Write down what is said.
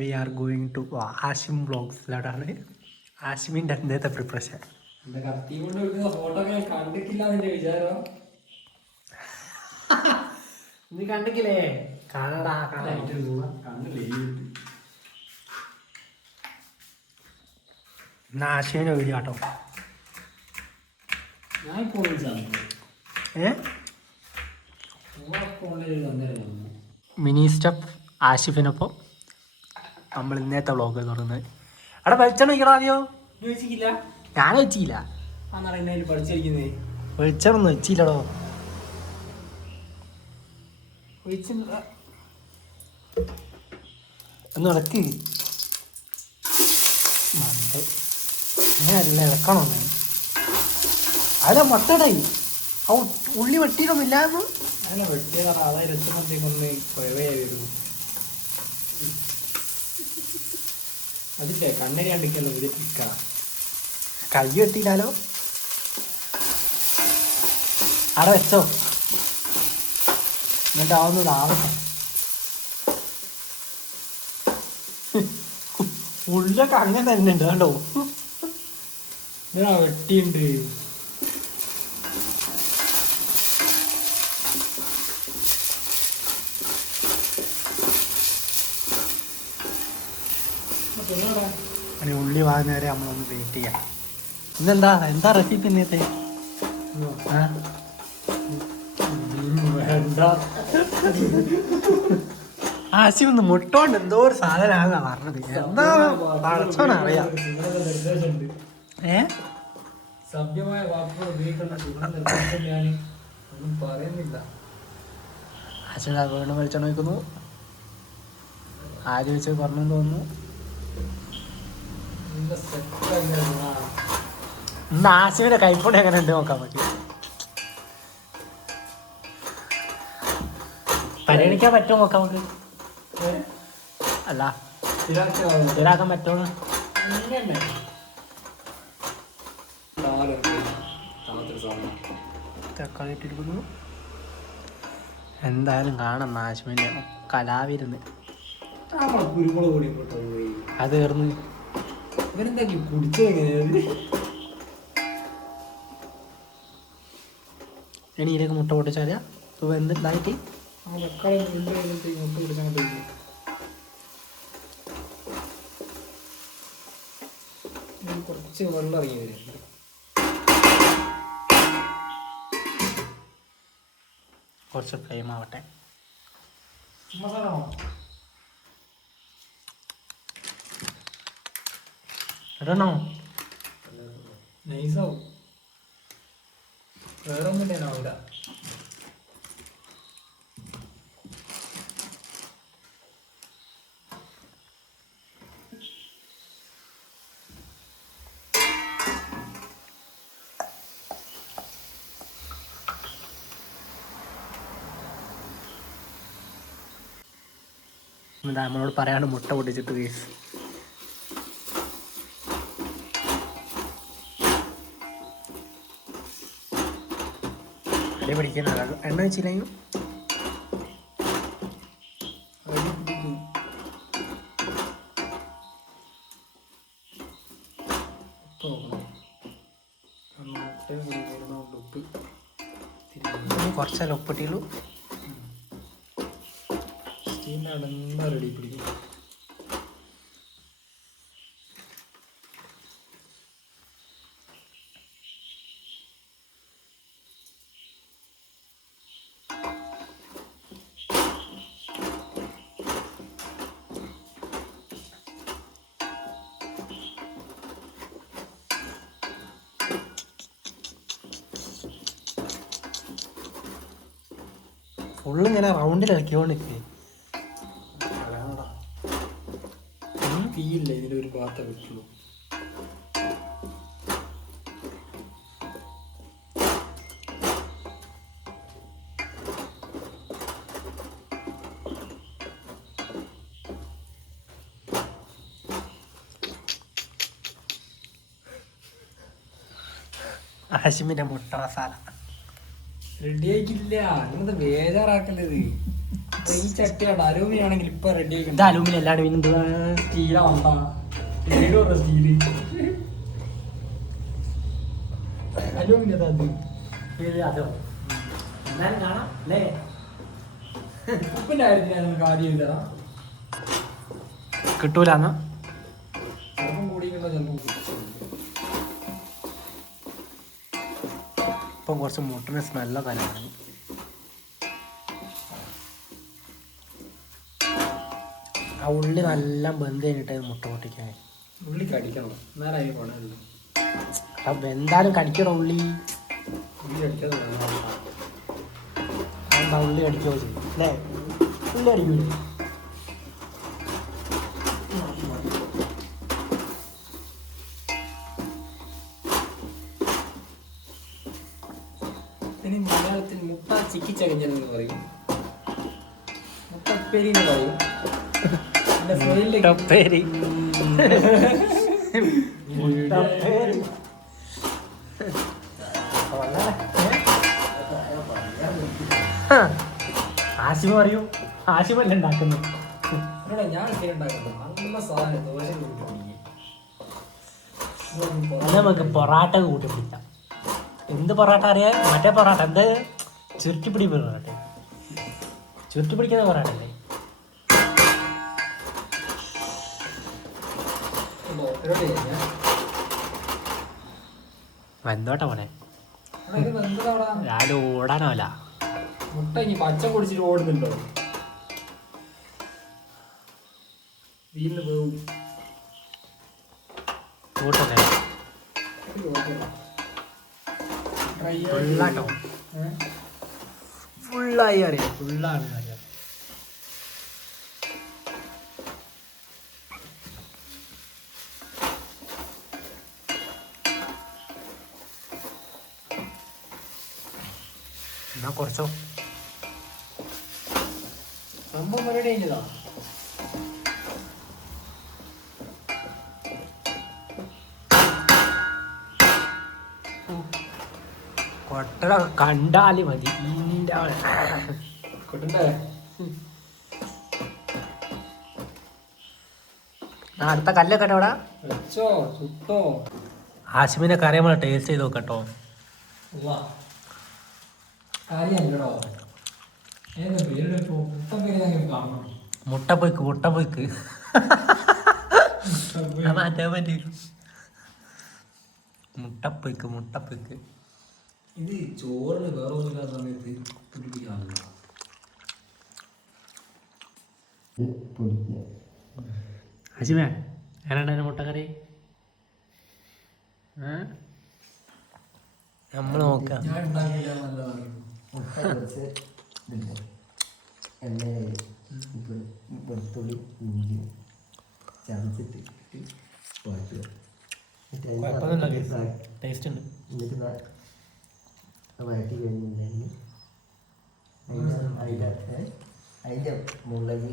We are going to Ashim വ്ളോഗ്സിലോട്ടാണ്. ആഷിമിൻ്റെ ഇന്നത്തെ പ്രിപ്പറേഷൻ. നീ കണ്ടിക്കില്ലേ? കാണടാ ആഷിമിൻ്റെ വീഡിയോ കേട്ടോ. മിനി സ്റ്റെപ്പ് ആഷിഫിനൊപ്പം നമ്മൾ ഇന്നത്തെ വ്ളോഗ് എന്ന് പറയുന്നത്. അവിടെ വെളിച്ചെണ്ണ വയ്ക്കണം ആദ്യോ. വെച്ചില്ല, ഞാൻ വെച്ചില്ല. പഠിച്ചിരിക്കുന്നേ വെളിച്ചെണ്ണ ഒന്നും വെച്ചില്ലടോ. ഒന്ന് ഇളക്ക്. മണ്ട അങ്ങനെയല്ല, ഇളക്കണോന്ന്. അല്ല മൊത്തടായി. ആ ഉള്ളി വെട്ടിയിട്ടൊന്നുമില്ലായിരുന്നു. അല്ല വെട്ടിയതാണ്, അതായത് രസമത്തേക്കൊന്ന് കുഴവയായിരുന്നു. അതില്ലേ കണ്ണരി കണ്ടിക്കല്ലോ ഇത് പിക്കണം. കൈ വെട്ടിയില്ലാലോ. അവിടെ വെച്ചോ, എന്നിട്ട് ആവുന്നത് ആവട്ടെ. ഉള്ളൊക്കെ അങ്ങനെ തന്നെ ഉണ്ട് കേട്ടോ. വെട്ടിയുണ്ട്. ഉള്ളി വാങ്ങുന്നവരെ നമ്മളൊന്ന് വെയിറ്റ് ചെയ്യാം. ഇന്നെന്താ എന്താ റെസിപ്പി ഇന്നത്തെ? ആശി ഒന്ന് മുട്ടോണ്ട് എന്തോ ഒരു സാധനമാണ് പറഞ്ഞത്. എന്താ അറിയാം. സഭ്യമായ വാക്കുകൾ ഉപയോഗിക്കുന്ന ഞാൻ ഒന്നും പറയുന്നില്ല. ആശിയുടെ വീണ്ടും വെളിച്ചെണ്ണ വയ്ക്കുന്നു. ആദ്യം വെച്ച് പറഞ്ഞു തോന്നുന്നു. ഇന്ന് ആശിയുടെ കൈപ്പൊടി എങ്ങനെ ഉണ്ട് നോക്കാൻ പറ്റി. പരിഗണിക്കാൻ പറ്റുമോ നോക്കാം നമുക്ക്. അല്ല ശരിയാക്കാൻ പറ്റുമോ? തക്കാളി ഇട്ടിരിക്കുന്നു. എന്തായാലും കാണാം ആശുവിൻ്റെ കലാവിരുന്ന്. കുരുമുളക് പൊടി പോയി അത് തീർന്ന്. ഇവരെന്താക്കി കുടിച്ചെങ്ങനെ? ഇനി ഇതിലേക്ക് മുട്ട പൊട്ടിച്ചാൽ എന്തിട്ടായിട്ട് തക്കാളി മുട്ട പൊടിച്ചാൽ കുറച്ച് വെള്ളം ഇറങ്ങി വരുന്നുണ്ട്. കുറച്ച് ഫ്ലെയിം ആവട്ടെ. ഇടണോ? നൈസാവും. വേറെ ഒന്നും ആവില്ല. നമ്മളോട് പറയാണ്ട് മുട്ട പൊട്ടിച്ചിട്ട് കേസ്. അടി പിടിക്കുന്ന എണ്ണ വെച്ചില്ലെങ്കിൽ കുറച്ചല്ല ഉപ്പിട്ടുള്ളൂ. സ്റ്റീമിനാണ് റെഡി പിടിക്കും. ഫുള്ള് ഇങ്ങനെ റൗണ്ടിൽ ഇളക്കിക്കൊണ്ടിരിക്കേ. തീയില്ല, ഇതിലൊരു പാത്രം വെച്ചുള്ളൂ. ആശിമിന്റെ മുട്ട മസാല റെഡി ആയിക്കില്ല. നിങ്ങളത് ബേജാറാക്കല്ലത്. ഈ ചട്ടി വേണ്ട അലൂമിനിയം ആണെങ്കിൽ ഇപ്പൊ റെഡി ഇത് അലൂമിനിയം അല്ലാണ്ട് പിന്നെ എന്തുവാ സ്റ്റീല വന്നാ സ്റ്റീല് അലൂമിനിയം അത് അതോ എന്നാലും കാണാം അല്ലേ? ഉപ്പിന്റെ കാര്യത്തിൽ കാര്യമില്ല കിട്ടൂലെന്നാ ചിലപ്പം കൂടിയിട്ടുള്ള ചിലപ്പം ഇപ്പം കുറച്ച് മുട്ടിന് സ്മെല്ലൊക്കെ ആണ്. ആ ഉള്ളി നല്ല ബന്ധ് കഴിഞ്ഞിട്ട് മുട്ട പൊട്ടിക്കാൻ ഉള്ളി കടിക്കണം എന്നാലും അതിന് പണമുള്ളൂ. അപ്പം എന്തായാലും കടിക്കണോ ഉള്ളി? ഉള്ളി കടിക്കാതെ എന്താ ഉള്ളി കടിക്കുകയോ ചെയ്യും അല്ലേ? ഉള്ളി അടിക്കൂലേ? പിന്നെ മലയാളത്തിൽ മുട്ട ചിക്കിച്ചകഞ്ഞെന്ന് പറയും, മുട്ടപ്പേരി എന്ന് പറയും. പിന്നെ ഫ്രൈഡിലേക്ക് മുട്ടപ്പേരി. മുട്ടപ്പേരി. ആശിമ പറയൂ, ആശിമല്ലേ ഉണ്ടാക്കുന്നു? ഇവിടെ ഞാൻ ഇങ്ങനെ ഉണ്ടാക്കുന്നത് നല്ല സാധനം ദോശ അത് നമുക്ക് പൊറാട്ട കൂട്ടി പിടിക്കാം. എന്ത് പൊറാട്ട അറിയാം? മറ്റേ പൊറാട്ട എന്ത് ചുരുട്ടിപ്പിടി പൊറാട്ട, ചുരുട്ടി പിടിക്കുന്ന പൊറാട്ട അല്ലേ? വെന്തോട്ടെ പോലെ രാവിലെ ഓടാനല്ല. മുട്ട ഇനി പച്ച പൊടിച്ചിട്ട് ഓടുന്നുണ്ടോ? വീണ്ടും വേവും. കൂട്ടല്ലേ ഫുള്ളാട്ടോ, ഫുള്ളായി അറിയാം, ഫുള്ളാണ് അറിയാം. എന്നാ കുറച്ചോ സംഭവം പരിപാടി കഴിഞ്ഞതാ. കൊട്ട കണ്ടാല് മതി. കൊട്ടണ്ടേ അടുത്ത കല്ലൊക്കെ അവിടെ വെച്ചോ ചുട്ടോ. ആശുവിനെ കറി നമ്മൾ ടേസ്റ്റ് ചെയ്ത് നോക്കട്ടോ. കാര്യല്ലോ കാണണം. മുട്ടപ്പൊയ്ക്ക്, മുട്ടപ്പൊയ്ക്ക് മാറ്റാൻ പറ്റി. മുട്ടപ്പൊയ്ക്ക്, മുട്ടപ്പൊയ്ക്ക്. ഇത് ചോറിന് വേറെ ഒന്നുമില്ലാത്ത സമയത്ത് പിടിപ്പിക്കാറില്ല. ആശുമേ ഞാനുണ്ടായിരുന്നു മുട്ടക്കറി. നമ്മൾ നോക്കാം. ഞാൻ ഉണ്ടാക്കില്ല നല്ലതാണ്. വെളുത്തുള്ളി ഇഞ്ചി ചതച്ചിട്ട് ടേസ്റ്റ് ഉണ്ട്. എന്നിട്ട് വഴറ്റി കഴിഞ്ഞിട്ടുണ്ടെങ്കിൽ അതിൻ്റെ മുളക്